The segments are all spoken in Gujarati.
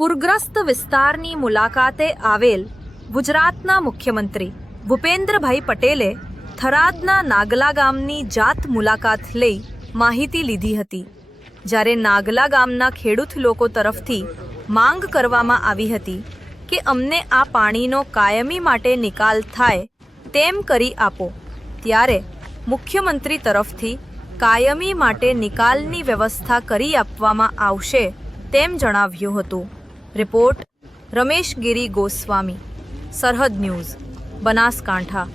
પૂરગ્રસ્ત વિસ્તારની મુલાકાતે આવેલ ગુજરાતના મુખ્યમંત્રી ભૂપેન્દ્રભાઈ પટેલે થરાદના નાગલા ગામની જાત મુલાકાત લઈ માહિતી લીધી હતી, જ્યારે નાગલા ગામના ખેડૂત લોકો તરફથી માંગ કરવામાં આવી હતી કે અમને આ પાણીનો કાયમી માટે નિકાલ થાય તેમ કરી આપો, ત્યારે મુખ્યમંત્રી તરફથી કાયમી માટે નિકાલની વ્યવસ્થા કરી આપવામાં આવશે તેમ જણાવ્યું હતું। રિપોર્ટ રમેશ ગિરી ગોસ્વામી, સરહદ ન્યૂઝ, બનાસકાંઠા।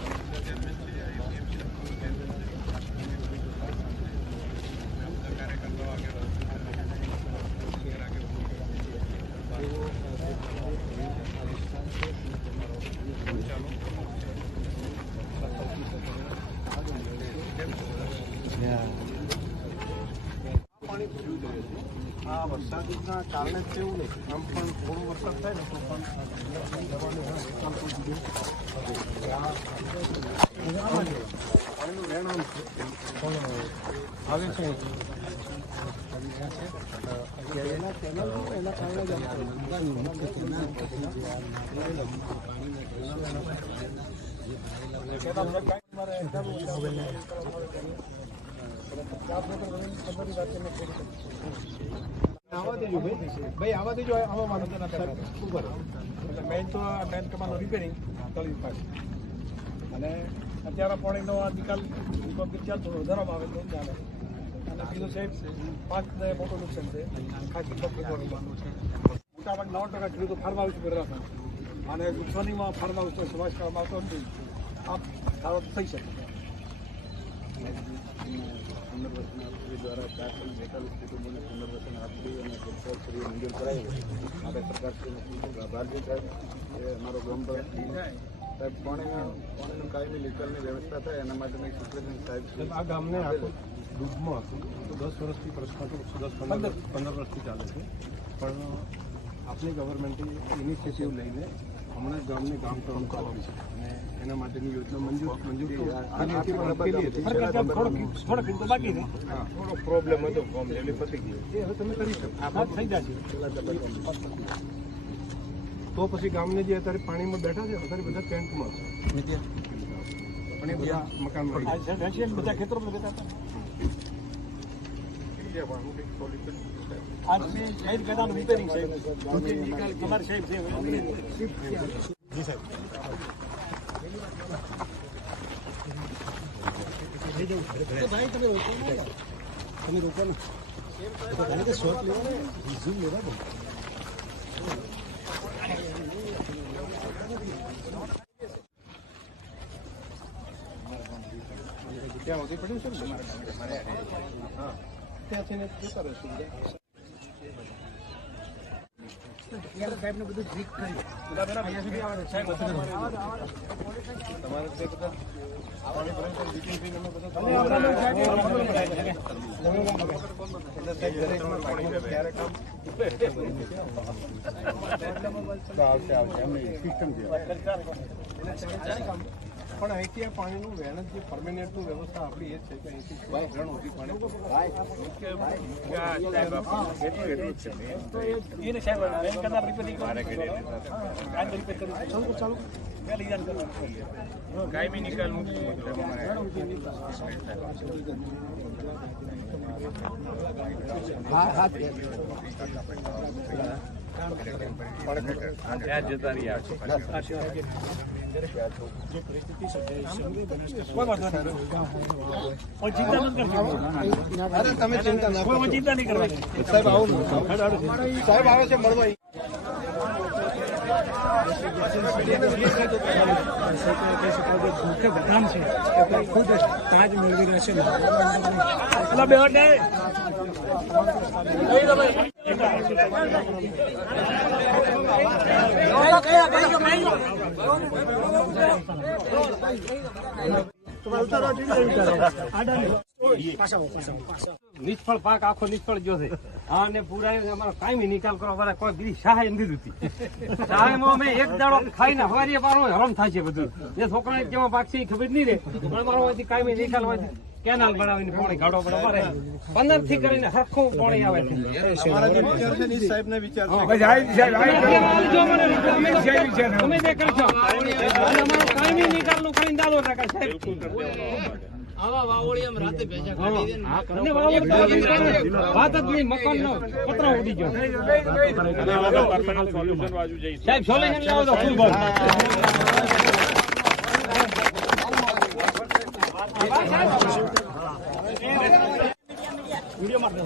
આ વરસાદના કારણે જ તેવું નહીં, આમ પણ થોડો વરસાદ થાય ને તો પણ દવાનું પાણીનું વેણ આમ આવે છે એના કારણે ભાઈ આવા દેજો, આવા વાંધો ના કરે શું કરે એટલે મેઇન તો મેન કમાનું રિપેરિંગ તળિયું થાય અને અત્યારે પાણીનો આ નિકાલ ચાલતો વધારવામાં આવે તો ચાલે। અને બીજું છે 5 ને મોટું નુકસાન છે, ખાસી મોટાભાગ 9% ખેડૂતો ફાર્મ હાઉસ પર રાખે અને નુકસાનીમાં ફાર્મ હાઉસનો સમાવેશ કરવામાં આવતો નથી, આ સારો થઈ શકે। 15 વર્ષના દ્વારા 442 કુટુંબોને પુનર્વસન આપી અને સરકારશ્રીએ મંજૂર કરાયું માટે સરકારશ્રીનો આભાર છે સાહેબ। એ અમારો ગામ સાહેબ પાણીનું કાયમી નિકાલની વ્યવસ્થા થાય એના માટેની સુપ્રિટેન્ડન્ટ સાહેબ આ ગામને ડૂબમાં હતું તો 10 વર્ષથી પ્રશ્ન હતો, 15 વર્ષથી ચાલે છે, પણ આપણી ગવર્મેન્ટે ઇનિશિયેટિવ લઈને હમણાં ગામને ગામ ટર્ન આપી છે અને એના માટેની યોજના મંજૂર બાકી છે, થોડો પ્રોબ્લેમ હતો ફોર્મ લેવલી પતી ગયો, એ હવે તમે કરી શકો થઈ જશે। તો પછી ગામને જે અત્યારે પાણીમાં બેઠા છે અત્યારે બધા ટેન્ટમાં છે, પણ એ બધા મકાનમાં બધા ખેતરોમાં બેઠા હતા। રિપેરિંગ છે તમારે સાહેબ છે જી સાહેબ ભાઈ તમે રોકો ને, તમે રોકો ને કે શોટ લેવા ને ઝૂમ લેવા દો ત્યાં સુધી પડ્યું છે ને હા ત્યાંથી ને જતા રહેશું બધા સાહેબ ને બધું ઠીક કર્યું તમારે તે બધા પણ અહીંથી આ પાણીનું વેણ જે પરમેનન્ટનું વ્યવસ્થા આપણી એ છે કે અહીંથી વેણ ઓછી પાણી કાયમી નિકાલ જતા રહ્યા જે પરિસ્થિતિ તમે ચિંતા ના કરો, ચિંતા નહીં કરવાની સાહેબ, આવો સાહેબ આવે છે મળવા મુખ્ય પ્રધાન છે ખુદ તાજ મેળવી રહ્યા છે। નિષ્ફળ પાક આખો નિષ્ફળ ગયો છે અને પૂરા અમારો કાયમી નિકાલ કરો અમારે કોઈ બીજી સહાય નથી દીધી સહાયમાં અમે એક દાડો ખાઈને હવારીએ પારો હરમ થાય છે બધું જે છોકરાને કેવા પાક છે એ ખબર નહીં રહે પણ અમારો હોયથી કાયમી નિકાલ હોય કેનાલ બનાવીને પાણી કાઢો પડે અમારે 15 થી કરીને હરખું પાણી આવે છે તમારા જે વિચાર છે ને એ સાહેબને વિચાર છે તમે જે કરશો અમારો કાયમી નિકાલનું કરીને દાદો ટકા સાહેબ આવા વાવોળિયામ રાતે ભેજા કાઢી દે અને વાવડ વાત જ નહીં મકાનનો પતરો ઉડી ગયો સાહેબ સોલ્યુશન લાવો તો ફૂલ બોલ વિડિયો માં તો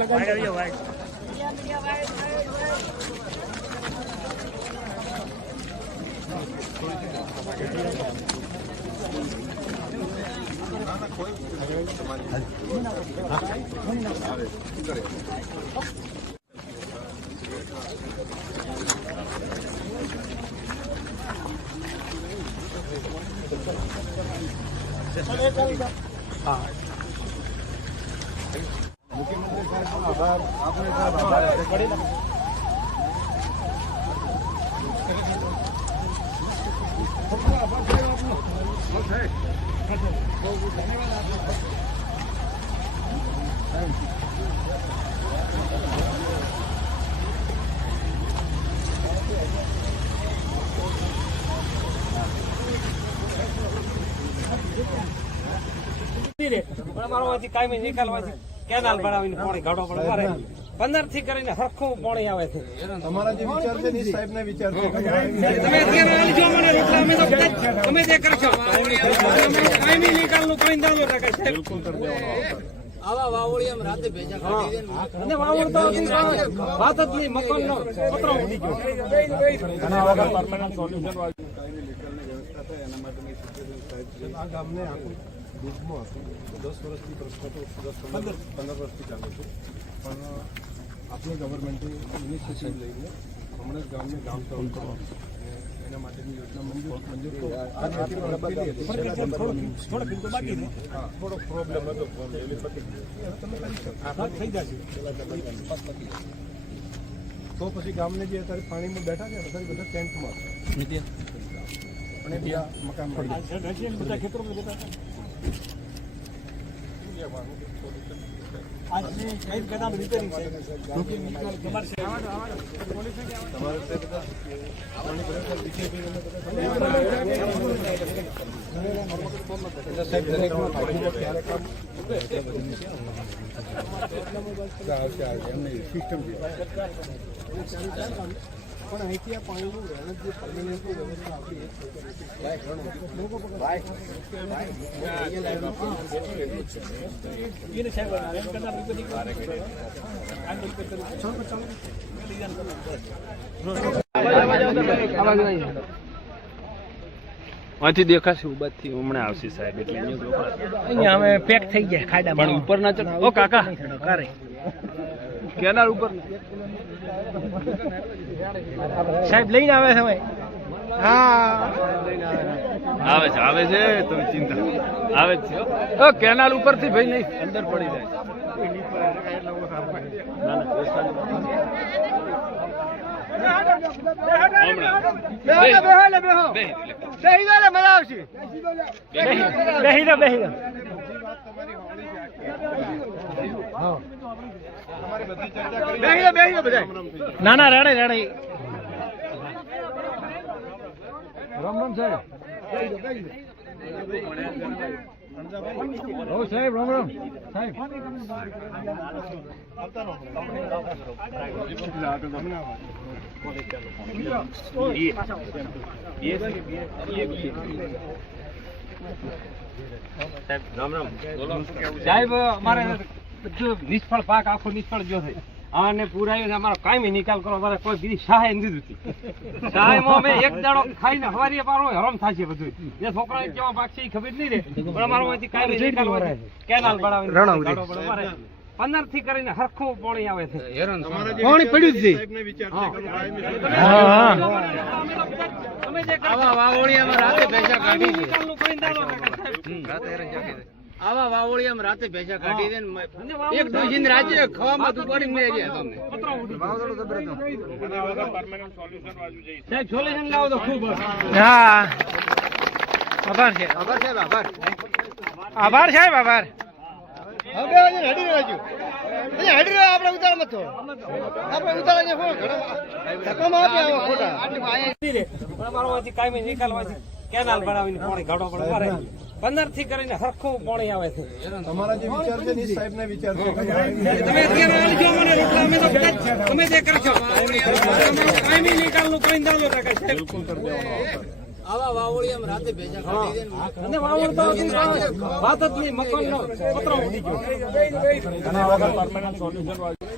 લગાવી ભાઈ મુખ્યમંત્રી સાહેબનો આભાર આપણે સાહેબ આભાર કાયમી નિકાલ હોય કેનાલ બનાવીને પાણી કાઢો પડે અમારે 15 થી કરીને હરખું પાણી આવે છે તમારા જે વિચાર છે ને એ સાહેબને વિચાર છે તમે અત્યારે જો મને રોટલા અમે તો તમે જે કરશો કાયમી નિકાલનું કરીને દાદો ટકા સાહેબ આવા વાવોળિયામ રાતે ભેજા કાઢી દે અને વાવડ તો વાત જ નહીં મકાનનો પતરો ઉડી ગયો પરમેનન્ટ સોલ્યુશન કાયમી નિકાલની વ્યવસ્થા થાય એના માટેની સિચ્યુએશન સાહેબ છે આ ગામને આખું દુઃખમાં હતું 10 વર્ષથી પ્રશ્ન તો 15 વર્ષથી ચાલે છે પણ આપણી ગવર્મેન્ટે ઇનિશિયેટિવ લઈને હમણાં જ ગામને ગામ તો એના માટેની યોજના મંજૂર તો આ થોડો પ્રોબ્લેમ હતો તમે થઈ જશે તો પછી ગામને જે અત્યારે પાણીમાં બેઠા છે અત્યારે બધા ટેન્ટમાં અને ત્યાં મકાન મળી સિસ્ટમ પણ અહીંથી આ પાણીનું વહેણ જે પરમેનન્ટ વ્યવસ્થા આપી અહીંથી દેખાશે ઉબાથી હમણાં આવશે સાહેબ એટલે અહીંયા અમે પેક થઈ ગયા ખાડા પણ ઉપર ના ચડ ઓ કાકા કેનાલ ઉપર સાહેબ લઈને આવે છે હા આવે છે તમે ચિંતા આવે જ છે ઓ કેનાલ ઉપરથી ભાઈ નહીં અંદર પડી જાય ના ના રેડે રેડે રામ રામ સાહેબ ઓ સાહેબ રામ રામ સાહેબ સાહેબ અમારે નિષ્ફળ પાક આખો નિષ્ફળ ગયો છે અને પૂરાયો અમારો કાયમી નિકાલ કરો અમારે કોઈ બીજી સહાય નથી દીધી સહાયમાં અમે એક દાડો ખાઈને હવારીએ પારો હરમ થાય છે બધું જે છોકરાને કેવા પાક છે એ ખબર નહીં રહે પણ અમારો હોયથી કાયમી નિકાલ હોય કેનાલ બનાવીને કાઢો પડે અમારે 15 થી કરીને હરખું પાણી આવે છે પાણી પડ્યું છે સાહેબને વિચાર છે આવા વાવોળિયામાં રાતે ભેજા કાઢી દે નિકાલનું કરીને દાડો ટકા સાહેબ આવા વાવોળિયામાં રાતે ભેજા કાઢી દે ને એક ડોસીને રાજે ખાવામાં તું પડી મેં ગયા તમને સાહેબ સોલ્યુશન લાવો તો ખૂબ હા આભાર છે આભાર સાહેબ આભાર હવે હડી રહેજો હડી રહ્યો આપણે ઉતાર મત આપણે ઉતાર અમારામાંથી કાયમી નિકાલવાથી કેનાલ બનાવીને પાણી ગાડો પણ મારે 15 થી કરીને હરખું પાણી આવે છે તમારા જે વિચાર છે ને સાહેબના વિચાર છે તમે અત્યારે આલજો મને રોટલા અમે તો તમે તે કરશો કાયમી નિકાલનું કરીને દાલો રાખે છે આવા વાવોળિયામાં રાતે ભેજા કાઢી દે ને અને વાવણ તો હતી વાત જ નહીં મકાનનો પતરો ઉડી ગયો આના વગર પરમેનન્ટ સોલ્યુશન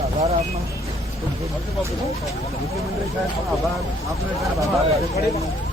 આભાર આપનો મુખ્યમંત્રી સાહેબ આભાર આપણે સાહેબ આભાર